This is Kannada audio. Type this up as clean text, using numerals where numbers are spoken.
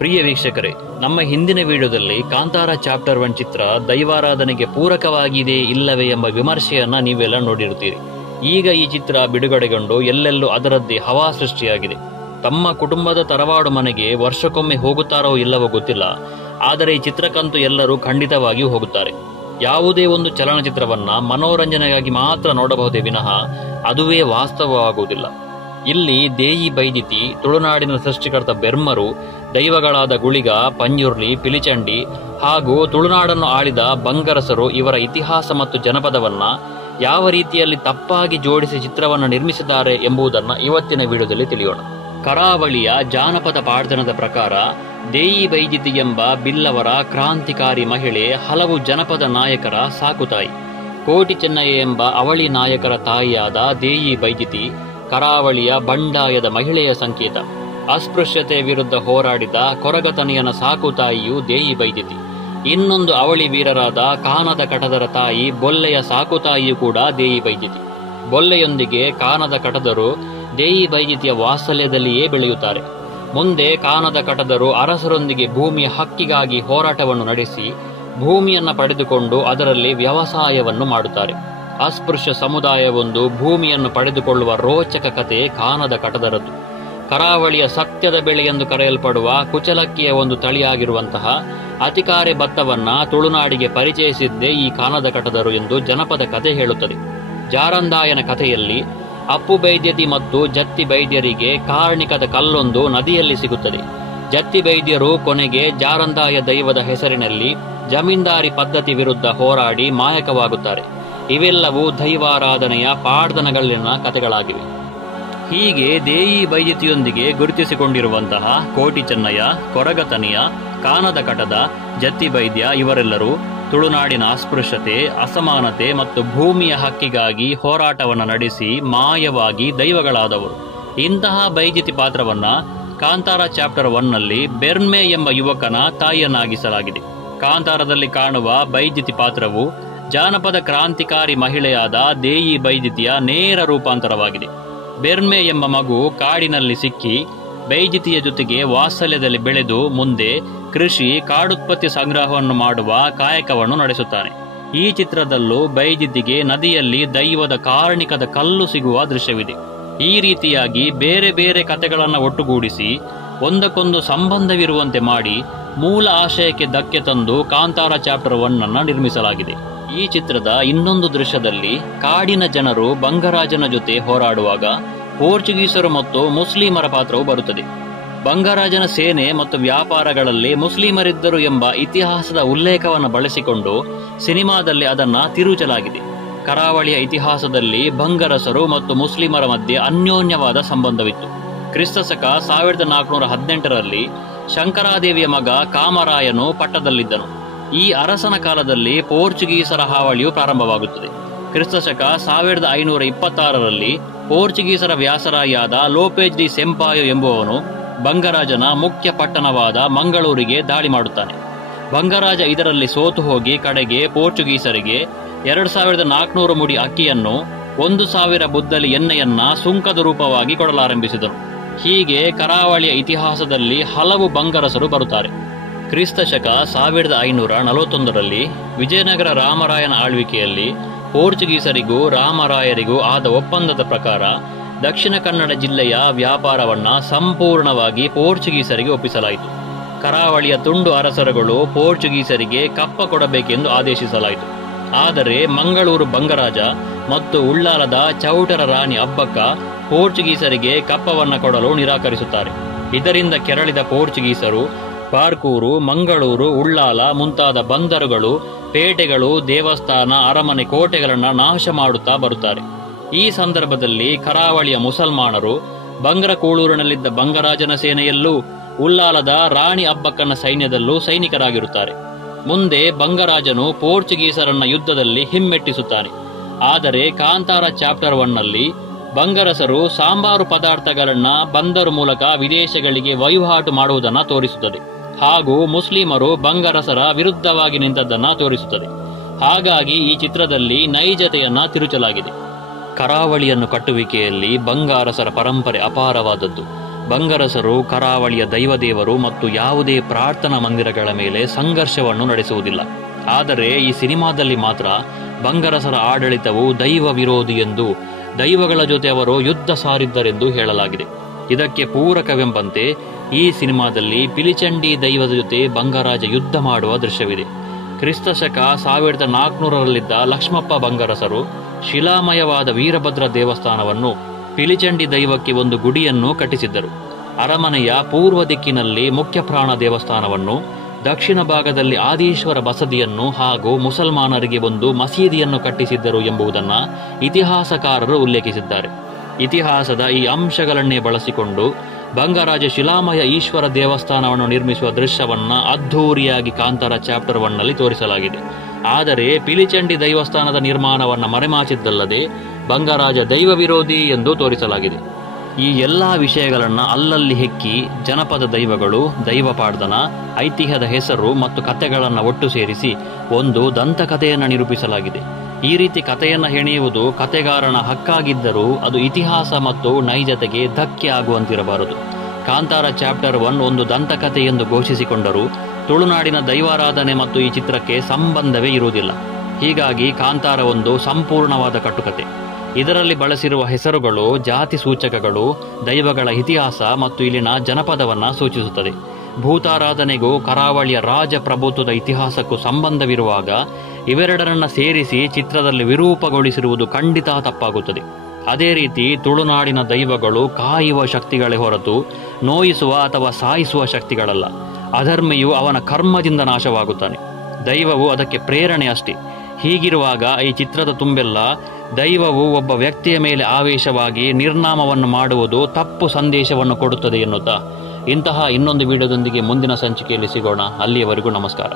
ಪ್ರಿಯ ವೀಕ್ಷಕರೇ, ನಮ್ಮ ಹಿಂದಿನ ವಿಡಿಯೋದಲ್ಲಿ ಕಾಂತಾರ ಚಾಪ್ಟರ್ 1 ಚಿತ್ರ ದೈವಾರಾಧನೆಗೆ ಪೂರಕವಾಗಿದೆ ಇಲ್ಲವೇ ಎಂಬ ವಿಮರ್ಶೆಯನ್ನ ನೀವೆಲ್ಲ ನೋಡಿರುತ್ತೀರಿ. ಈಗ ಈ ಚಿತ್ರ ಬಿಡುಗಡೆಗೊಂಡು ಎಲ್ಲೆಲ್ಲೂ ಅದರದ್ದೇ ಹವಾ ಸೃಷ್ಟಿಯಾಗಿದೆ. ತಮ್ಮ ಕುಟುಂಬದ ತರವಾಡು ಮನೆಗೆ ವರ್ಷಕ್ಕೊಮ್ಮೆ ಹೋಗುತ್ತಾರೋ ಇಲ್ಲವೋ ಗೊತ್ತಿಲ್ಲ, ಆದರೆ ಈ ಚಿತ್ರಕ್ಕಂತೂ ಎಲ್ಲರೂ ಖಂಡಿತವಾಗಿಯೂ ಹೋಗುತ್ತಾರೆ. ಯಾವುದೇ ಒಂದು ಚಲನಚಿತ್ರವನ್ನ ಮನೋರಂಜನೆಗಾಗಿ ಮಾತ್ರ ನೋಡಬಹುದೇ ವಿನಃ ಅದುವೇ ವಾಸ್ತವವಾಗುವುದಿಲ್ಲ. ಇಲ್ಲಿ ದೇಯಿ ಬೈದಿತಿ, ತುಳುನಾಡಿನ ಸೃಷ್ಟಿಕರ್ತ ಬೆರ್ಮರು, ದೈವಗಳಾದ ಗುಳಿಗ, ಪಂಜುರ್ಲಿ, ಪಿಲಿಚಂಡಿ ಹಾಗೂ ತುಳುನಾಡನ್ನು ಆಳಿದ ಬಂಗರಸರು ಇವರ ಇತಿಹಾಸ ಮತ್ತು ಜನಪದವನ್ನ ಯಾವ ರೀತಿಯಲ್ಲಿ ತಪ್ಪಾಗಿ ಜೋಡಿಸಿ ಚಿತ್ರವನ್ನು ನಿರ್ಮಿಸಿದ್ದಾರೆ ಎಂಬುದನ್ನು ಇವತ್ತಿನ ವಿಡಿಯೋದಲ್ಲಿ ತಿಳಿಯೋಣ. ಕರಾವಳಿಯ ಜಾನಪದ ಪಾಡ್ದನದ ಪ್ರಕಾರ ದೇಯಿ ಬೈದಿತಿ ಎಂಬ ಬಿಲ್ಲವರ ಕ್ರಾಂತಿಕಾರಿ ಮಹಿಳೆ ಹಲವು ಜನಪದ ನಾಯಕರ ಸಾಕುತಾಯಿ. ಕೋಟಿ ಚೆನ್ನಯ್ಯ ಎಂಬ ಅವಳಿ ನಾಯಕರ ತಾಯಿಯಾದ ದೇಯಿ ಬೈದಿತಿ ಕರಾವಳಿಯ ಬಂಡಾಯದ ಮಹಿಳೆಯ ಸಂಕೇತ. ಅಸ್ಪೃಶ್ಯತೆ ವಿರುದ್ಧ ಹೋರಾಡಿದ ಕೊರಗತನಿಯನ ಸಾಕುತಾಯಿಯು ದೇಯಿ ಬೈದಿತಿ. ಇನ್ನೊಂದು ಅವಳಿ ವೀರರಾದ ಕಾನದ ಕಟದರ ತಾಯಿ ಬೊಲ್ಲೆಯ ಸಾಕುತಾಯಿಯೂ ಕೂಡ ದೇಯಿ ಬೈದಿತಿ. ಬೊಲ್ಲೆಯೊಂದಿಗೆ ಕಾನದ ಕಟದರು ದೇಯಿ ಬೈದಿತಿಯ ವಾತ್ಸಲ್ಯದಲ್ಲಿಯೇ ಬೆಳೆಯುತ್ತಾರೆ. ಮುಂದೆ ಕಾನದ ಕಟದರು ಅರಸರೊಂದಿಗೆ ಭೂಮಿಯ ಹಕ್ಕಿಗಾಗಿ ಹೋರಾಟವನ್ನು ನಡೆಸಿ ಭೂಮಿಯನ್ನ ಪಡೆದುಕೊಂಡು ಅದರಲ್ಲಿ ವ್ಯವಸಾಯವನ್ನು ಮಾಡುತ್ತಾರೆ. ಅಸ್ಪೃಶ್ಯ ಸಮುದಾಯವೊಂದು ಭೂಮಿಯನ್ನು ಪಡೆದುಕೊಳ್ಳುವ ರೋಚಕ ಕತೆ ಕಾನದ ಕಟದರದ್ದು. ಕರಾವಳಿಯ ಸತ್ಯದ ಬೆಳೆ ಎಂದು ಕರೆಯಲ್ಪಡುವ ಕುಚಲಕ್ಕಿಯ ಒಂದು ತಳಿಯಾಗಿರುವಂತಹ ಅತಿಕಾರೆ ಭತ್ತವನ್ನ ತುಳುನಾಡಿಗೆ ಪರಿಚಯಿಸಿದ್ದೇ ಈ ಕಾನದ ಕಟದರು ಎಂದು ಜನಪದ ಕತೆ ಹೇಳುತ್ತದೆ. ಜಾರಂದಾಯನ ಕಥೆಯಲ್ಲಿ ಅಪ್ಪು ಬೈದ್ಯತಿ ಮತ್ತು ಜತ್ತಿ ಬೈದ್ಯರಿಗೆ ಕಾರ್ಣಿಕದ ಕಲ್ಲೊಂದು ನದಿಯಲ್ಲಿ ಸಿಗುತ್ತದೆ. ಜತ್ತಿ ಬೈದ್ಯರು ಕೊನೆಗೆ ಜಾರಂದಾಯ ದೈವದ ಹೆಸರಿನಲ್ಲಿ ಜಮೀನ್ದಾರಿ ಪದ್ಧತಿ ವಿರುದ್ಧ ಹೋರಾಡಿ ಮಾಯಕವಾಗುತ್ತಾರೆ. ಇವೆಲ್ಲವೂ ದೈವಾರಾಧನೆಯ ಪಾಡ್ದನಗಳಲ್ಲಿನ ಕಥೆಗಳಾಗಿವೆ. ಹೀಗೆ ದೇಯಿ ಬೈದಿತಿಯೊಂದಿಗೆ ಗುರುತಿಸಿಕೊಂಡಿರುವಂತಹ ಕೋಟಿ ಚೆನ್ನಯ್ಯ, ಕೊರಗತನಿಯ, ಕಾನದ ಕಟದ, ಜತ್ತಿ ಬೈದ್ಯ ಇವರೆಲ್ಲರೂ ತುಳುನಾಡಿನ ಅಸ್ಪೃಶ್ಯತೆ, ಅಸಮಾನತೆ ಮತ್ತು ಭೂಮಿಯ ಹಕ್ಕಿಗಾಗಿ ಹೋರಾಟವನ್ನು ನಡೆಸಿ ಮಾಯವಾಗಿ ದೈವಗಳಾದವರು. ಇಂತಹ ಬೈದಿತಿ ಪಾತ್ರವನ್ನ ಕಾಂತಾರ ಚಾಪ್ಟರ್ 1ನಲ್ಲಿ ಬೆರ್ಮೆ ಎಂಬ ಯುವಕನ ತಾಯಿಯನ್ನಾಗಿಸಲಾಗಿದೆ. ಕಾಂತಾರದಲ್ಲಿ ಕಾಣುವ ಬೈದಿತಿ ಪಾತ್ರವು ಜಾನಪದ ಕ್ರಾಂತಿಕಾರಿ ಮಹಿಳೆಯಾದ ದೇಯಿ ಬೈದಿತಿಯ ನೇರ ರೂಪಾಂತರವಾಗಿದೆ. ಬೆರ್ಮೆ ಎಂಬ ಮಗು ಕಾಡಿನಲ್ಲಿ ಸಿಕ್ಕಿ ಬೈದಿತಿಯ ಜೊತೆಗೆ ವಾತ್ಸಲ್ಯದಲ್ಲಿ ಬೆಳೆದು ಮುಂದೆ ಕೃಷಿ, ಕಾಡುತ್ಪತ್ತಿ ಸಂಗ್ರಹವನ್ನು ಮಾಡುವ ಕಾಯಕವನ್ನು ನಡೆಸುತ್ತಾನೆ. ಈ ಚಿತ್ರದಲ್ಲೂ ಬೈದಿತಿಗೆ ನದಿಯಲ್ಲಿ ದೈವದ ಕಾರ್ಣಿಕದ ಕಲ್ಲು ಸಿಗುವ ದೃಶ್ಯವಿದೆ. ಈ ರೀತಿಯಾಗಿ ಬೇರೆ ಬೇರೆ ಕಥೆಗಳನ್ನು ಒಟ್ಟುಗೂಡಿಸಿ ಒಂದಕ್ಕೊಂದು ಸಂಬಂಧವಿರುವಂತೆ ಮಾಡಿ ಮೂಲ ಆಶಯಕ್ಕೆ ಧಕ್ಕೆ ತಂದು ಕಾಂತಾರ ಚಾಪ್ಟರ್ 1 ನಿರ್ಮಿಸಲಾಗಿದೆ. ಈ ಚಿತ್ರದ ಇನ್ನೊಂದು ದೃಶ್ಯದಲ್ಲಿ ಕಾಡಿನ ಜನರು ಬಂಗರಾಜನ ಜೊತೆ ಹೋರಾಡುವಾಗ ಪೋರ್ಚುಗೀಸರು ಮತ್ತು ಮುಸ್ಲಿಮರ ಪಾತ್ರವು ಬರುತ್ತದೆ. ಬಂಗರಾಜನ ಸೇನೆ ಮತ್ತು ವ್ಯಾಪಾರಗಳಲ್ಲಿ ಮುಸ್ಲಿಮರಿದ್ದರು ಎಂಬ ಇತಿಹಾಸದ ಉಲ್ಲೇಖವನ್ನು ಬಳಸಿಕೊಂಡು ಸಿನಿಮಾದಲ್ಲಿ ಅದನ್ನ ತಿರುಚಲಾಗಿದೆ. ಕರಾವಳಿಯ ಇತಿಹಾಸದಲ್ಲಿ ಬಂಗರಸರು ಮತ್ತು ಮುಸ್ಲಿಮರ ಮಧ್ಯೆ ಅನ್ಯೋನ್ಯವಾದ ಸಂಬಂಧವಿತ್ತು. ಕ್ರಿಸ್ತಶಕ 1418ರಲ್ಲಿ ಶಂಕರಾದೇವಿಯ ಮಗ ಕಾಮರಾಯನು ಪಟ್ಟದಲ್ಲಿದ್ದನು. ಈ ಅರಸನ ಕಾಲದಲ್ಲಿ ಪೋರ್ಚುಗೀಸರ ಹಾವಳಿಯು ಪ್ರಾರಂಭವಾಗುತ್ತದೆ. ಕ್ರಿಸ್ತಶಕ 1526ರಲ್ಲಿ ಪೋರ್ಚುಗೀಸರ ವ್ಯಾಸರಾಯಿಯಾದ ಲೋಪೆಜ್ ಡಿ ಸೆಂಪಾಯೊ ಎಂಬುವವನು ಬಂಗರಾಜನ ಮುಖ್ಯ ಪಟ್ಟಣವಾದ ಮಂಗಳೂರಿಗೆ ದಾಳಿ ಮಾಡುತ್ತಾನೆ. ಬಂಗರಾಜ ಇದರಲ್ಲಿ ಸೋತು ಹೋಗಿ ಕಡೆಗೆ ಪೋರ್ಚುಗೀಸರಿಗೆ 2400 ಮುಡಿ ಅಕ್ಕಿಯನ್ನು 1000 ಬುದ್ದಲಿ ಎಣ್ಣೆಯನ್ನ ಸುಂಕದ ರೂಪವಾಗಿ ಕೊಡಲಾರಂಭಿಸಿದನು. ಹೀಗೆ ಕರಾವಳಿಯ ಇತಿಹಾಸದಲ್ಲಿ ಹಲವು ಬಂಗರಸರು ಬರುತ್ತಾರೆ. ಕ್ರಿಸ್ತಶಕ 1541ರಲ್ಲಿ ವಿಜಯನಗರ ರಾಮರಾಯನ ಆಳ್ವಿಕೆಯಲ್ಲಿ ಪೋರ್ಚುಗೀಸರಿಗೂ ರಾಮರಾಯರಿಗೂ ಆದ ಒಪ್ಪಂದದ ಪ್ರಕಾರ ದಕ್ಷಿಣ ಕನ್ನಡ ಜಿಲ್ಲೆಯ ವ್ಯಾಪಾರವನ್ನ ಸಂಪೂರ್ಣವಾಗಿ ಪೋರ್ಚುಗೀಸರಿಗೆ ಒಪ್ಪಿಸಲಾಯಿತು. ಕರಾವಳಿಯ ತುಂಡು ಅರಸರುಗಳು ಪೋರ್ಚುಗೀಸರಿಗೆ ಕಪ್ಪ ಕೊಡಬೇಕೆಂದು ಆದೇಶಿಸಲಾಯಿತು. ಆದರೆ ಮಂಗಳೂರು ಬಂಗರಾಜ ಮತ್ತು ಉಳ್ಳಾಲದ ಚೌಟರ ರಾಣಿ ಅಬ್ಬಕ್ಕ ಪೋರ್ಚುಗೀಸರಿಗೆ ಕಪ್ಪವನ್ನ ಕೊಡಲು ನಿರಾಕರಿಸುತ್ತಾರೆ. ಇದರಿಂದ ಕೆರಳಿದ ಪೋರ್ಚುಗೀಸರು ಬಾರ್ಕೂರು, ಮಂಗಳೂರು, ಉಳ್ಳಾಲ ಮುಂತಾದ ಬಂದರುಗಳು, ಪೇಟೆಗಳು, ದೇವಸ್ಥಾನ, ಅರಮನೆ, ಕೋಟೆಗಳನ್ನು ನಾಶ ಮಾಡುತ್ತಾ ಬರುತ್ತಾರೆ. ಈ ಸಂದರ್ಭದಲ್ಲಿ ಕರಾವಳಿಯ ಮುಸಲ್ಮಾನರು ಬಂಗರಕೂಳೂರಿನಲ್ಲಿದ್ದ ಬಂಗರಾಜನ ಸೇನೆಯಲ್ಲೂ ಉಳ್ಳಾಲದ ರಾಣಿ ಅಬ್ಬಕ್ಕನ ಸೈನ್ಯದಲ್ಲೂ ಸೈನಿಕರಾಗಿರುತ್ತಾರೆ. ಮುಂದೆ ಬಂಗರಾಜನು ಪೋರ್ಚುಗೀಸರನ್ನ ಯುದ್ಧದಲ್ಲಿ ಹಿಮ್ಮೆಟ್ಟಿಸುತ್ತಾನೆ. ಆದರೆ ಕಾಂತಾರ ಚಾಪ್ಟರ್ 1ನಲ್ಲಿ ಬಂಗರಸರು ಸಾಂಬಾರು ಪದಾರ್ಥಗಳನ್ನ ಬಂದರು ಮೂಲಕ ವಿದೇಶಗಳಿಗೆ ವಹಿವಾಟು ಮಾಡುವುದನ್ನು ತೋರಿಸುತ್ತದೆ. ಹಾಗೂ ಮುಸ್ಲಿಮರು ಬಂಗರಸರ ವಿರುದ್ಧವಾಗಿ ನಿಂತದ್ದನ್ನ ತೋರಿಸುತ್ತದೆ. ಹಾಗಾಗಿ ಈ ಚಿತ್ರದಲ್ಲಿ ನೈಜತೆಯನ್ನ ತಿರುಚಲಾಗಿದೆ. ಕರಾವಳಿಯನ್ನು ಕಟ್ಟುವಿಕೆಯಲ್ಲಿ ಬಂಗಾರಸರ ಪರಂಪರೆ ಅಪಾರವಾದದ್ದು. ಬಂಗಾರಸರು ಕರಾವಳಿಯ ದೈವದೇವರು ಮತ್ತು ಯಾವುದೇ ಪ್ರಾರ್ಥನಾ ಮಂದಿರಗಳ ಮೇಲೆ ಸಂಘರ್ಷವನ್ನು ನಡೆಸುವುದಿಲ್ಲ. ಆದರೆ ಈ ಸಿನಿಮಾದಲ್ಲಿ ಮಾತ್ರ ಬಂಗಾರಸರ ಆಡಳಿತವು ದೈವ ವಿರೋಧಿ ಎಂದು, ದೈವಗಳ ಜೊತೆ ಅವರು ಯುದ್ಧ ಸಾರಿದ್ದರೆಂದು ಹೇಳಲಾಗಿದೆ. ಇದಕ್ಕೆ ಪೂರಕವೆಂಬಂತೆ ಈ ಸಿನಿಮಾದಲ್ಲಿ ಪಿಲಿಚಂಡಿ ದೈವದ ಜೊತೆ ಬಂಗಾರಾಜ ಯುದ್ಧ ಮಾಡುವ ದೃಶ್ಯವಿದೆ. ಕ್ರಿಸ್ತಶಕ 1400ರಲ್ಲಿದ್ದ ಲಕ್ಷ್ಮಪ್ಪ ಬಂಗಾರಸರು ಶಿಲಾಮಯವಾದ ವೀರಭದ್ರ ದೇವಸ್ಥಾನವನ್ನು, ಪಿಲಿಚಂಡಿ ದೈವಕ್ಕೆ ಒಂದು ಗುಡಿಯನ್ನು ಕಟ್ಟಿಸಿದ್ದರು. ಅರಮನೆಯ ಪೂರ್ವ ದಿಕ್ಕಿನಲ್ಲಿ ಮುಖ್ಯ ಪ್ರಾಣ ದೇವಸ್ಥಾನವನ್ನು, ದಕ್ಷಿಣ ಭಾಗದಲ್ಲಿ ಆದೀಶ್ವರ ಬಸದಿಯನ್ನು ಹಾಗೂ ಮುಸಲ್ಮಾನರಿಗೆ ಒಂದು ಮಸೀದಿಯನ್ನು ಕಟ್ಟಿಸಿದ್ದರು ಎಂಬುದನ್ನು ಇತಿಹಾಸಕಾರರು ಉಲ್ಲೇಖಿಸಿದ್ದಾರೆ. ಇತಿಹಾಸದ ಈ ಅಂಶಗಳನ್ನೇ ಬಳಸಿಕೊಂಡು ಬಂಗಾರಾಜ ಶಿಲಾಮಯ ಈಶ್ವರ ದೇವಸ್ಥಾನವನ್ನು ನಿರ್ಮಿಸುವ ದೃಶ್ಯವನ್ನ ಅದ್ಧೂರಿಯಾಗಿ ಕಾಂತಾರ ಚಾಪ್ಟರ್ 1ನಲ್ಲಿ ತೋರಿಸಲಾಗಿದೆ. ಆದರೆ ಪಿಲಿಚಂಡಿ ದೈವಸ್ಥಾನದ ನಿರ್ಮಾಣವನ್ನು ಮರೆಮಾಚಿದ್ದಲ್ಲದೆ ಬಂಗಾರಾಜ ದೈವ ವಿರೋಧಿ ಎಂದು ತೋರಿಸಲಾಗಿದೆ. ಈ ಎಲ್ಲ ವಿಷಯಗಳನ್ನು ಅಲ್ಲಲ್ಲಿ ಹೆಕ್ಕಿ ಜನಪದ ದೈವಗಳು, ದೈವ ಪಾಡ್ದನ, ಐತಿಹ್ಯದ ಹೆಸರು ಮತ್ತು ಕಥೆಗಳನ್ನು ಒಟ್ಟು ಸೇರಿಸಿ ಒಂದು ದಂತಕಥೆಯನ್ನು ನಿರೂಪಿಸಲಾಗಿದೆ. ಈ ರೀತಿ ಕಥೆಯನ್ನು ಹೆಣೆಯುವುದು ಕಥೆಗಾರನ ಹಕ್ಕಾಗಿದ್ದರೂ ಅದು ಇತಿಹಾಸ ಮತ್ತು ನೈಜತೆಗೆ ಧಕ್ಕೆ ಆಗುವಂತಿರಬಾರದು. ಕಾಂತಾರ ಚಾಪ್ಟರ್ 1 ಒಂದು ದಂತಕಥೆ ಎಂದು ಘೋಷಿಸಿಕೊಂಡರೂ ತುಳುನಾಡಿನ ದೈವಾರಾಧನೆ ಮತ್ತು ಈ ಚಿತ್ರಕ್ಕೆ ಸಂಬಂಧವೇ ಇರುವುದಿಲ್ಲ. ಹೀಗಾಗಿ ಕಾಂತಾರ ಒಂದು ಸಂಪೂರ್ಣವಾದ ಕಟ್ಟುಕತೆ. ಇದರಲ್ಲಿ ಬಳಸಿರುವ ಹೆಸರುಗಳು, ಜಾತಿ ಸೂಚಕಗಳು ದೈವಗಳ ಇತಿಹಾಸ ಮತ್ತು ಇಲ್ಲಿನ ಜನಪದವನ್ನು ಸೂಚಿಸುತ್ತದೆ. ಭೂತಾರಾಧನೆಗೂ ಕರಾವಳಿಯ ರಾಜಪ್ರಭುತ್ವದ ಇತಿಹಾಸಕ್ಕೂ ಸಂಬಂಧವಿರುವಾಗ ಇವೆರಡರನ್ನ ಸೇರಿಸಿ ಚಿತ್ರದಲ್ಲಿ ವಿರೂಪಗೊಳಿಸಿರುವುದು ಖಂಡಿತ ತಪ್ಪಾಗುತ್ತದೆ. ಅದೇ ರೀತಿ ತುಳುನಾಡಿನ ದೈವಗಳು ಕಾಯುವ ಶಕ್ತಿಗಳೇ ಹೊರತು ನೋಯಿಸುವ ಅಥವಾ ಸಾಯಿಸುವ ಶಕ್ತಿಗಳಲ್ಲ. ಅಧರ್ಮಿಯು ಅವನ ಕರ್ಮದಿಂದ ನಾಶವಾಗುತ್ತಾನೆ, ದೈವವು ಅದಕ್ಕೆ ಪ್ರೇರಣೆ ಅಷ್ಟೇ. ಹೀಗಿರುವಾಗ ಈ ಚಿತ್ರದ ತುಂಬೆಲ್ಲ ದೈವವು ಒಬ್ಬ ವ್ಯಕ್ತಿಯ ಮೇಲೆ ಆವೇಶವಾಗಿ ನಿರ್ನಾಮವನ್ನು ಮಾಡುವುದು ತಪ್ಪು ಸಂದೇಶವನ್ನು ಕೊಡುತ್ತದೆ ಎನ್ನುತ್ತಾ ಇಂತಹ ಇನ್ನೊಂದು ವಿಡಿಯೋದೊಂದಿಗೆ ಮುಂದಿನ ಸಂಚಿಕೆಯಲ್ಲಿ ಸಿಗೋಣ. ಅಲ್ಲಿಯವರೆಗೂ ನಮಸ್ಕಾರ.